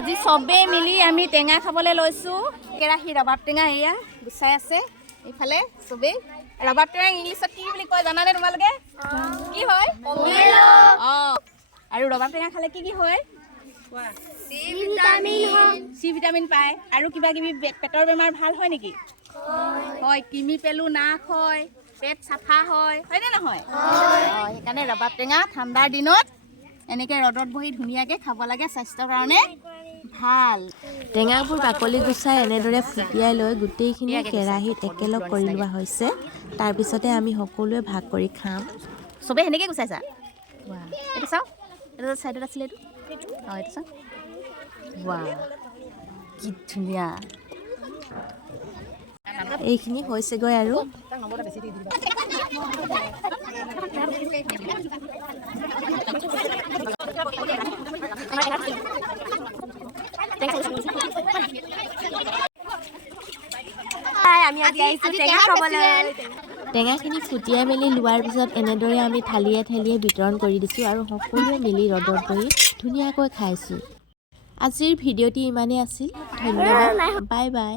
আজি সবে মিলি আমি টেঙা খাবলৈ লৈছো কেৰাহী ৰবাব টেঙা এয়া গুছাই আছে এইফালে সবে ৰবাব টেঙা ইংলিছত কি বুলি কয় জানানে তোমালোকে কি হয় পমেলো আৰু ৰবাব টেঙা খালে কি হয় চি ভিটামিন পায় আৰু কিবা কিবি পেটৰ বেমাৰ ভাল হয় নেকি হয় কিমি পেলু নাশ হয় পেট চাফা হয় হয়নে নহয় সেইকাৰণে ৰবাব টেঙা ঠাণ্ডাৰ দিনত এনেকৈ ৰ'দত বহি ধুনীয়াকৈ খাব লাগে স্বাস্থ্যৰ কাৰণে ভাল টেঙাবোৰ বাকলি গুচাই এনেদৰে ফুটিয়াই লৈ গোটেইখিনি কেৰাহীত একেলগ কৰি লোৱা হৈছে তাৰপিছতে আমি সকলোৱে ভাগ কৰি খাম চবেই সেনেকৈ গুচাইছা এইটো চাওঁ এইটো চাইডত আছিলে এইটো এইটো চাওঁ কি ধুনীয়া এইখিনি হৈছেগৈ আৰু টেঙাখিনি ফুটিয়াই মেলি লোৱাৰ পিছত এনেদৰে আমি থালিয়ে থালিয়ে বিতৰণ কৰি দিছোঁ আৰু সকলোৱে মিলি ৰ'দত বহি ধুনীয়াকৈ খাইছোঁ আজিৰ ভিডিঅ'টি ইমানেই আছিল ধন্যবাদ বাই বাই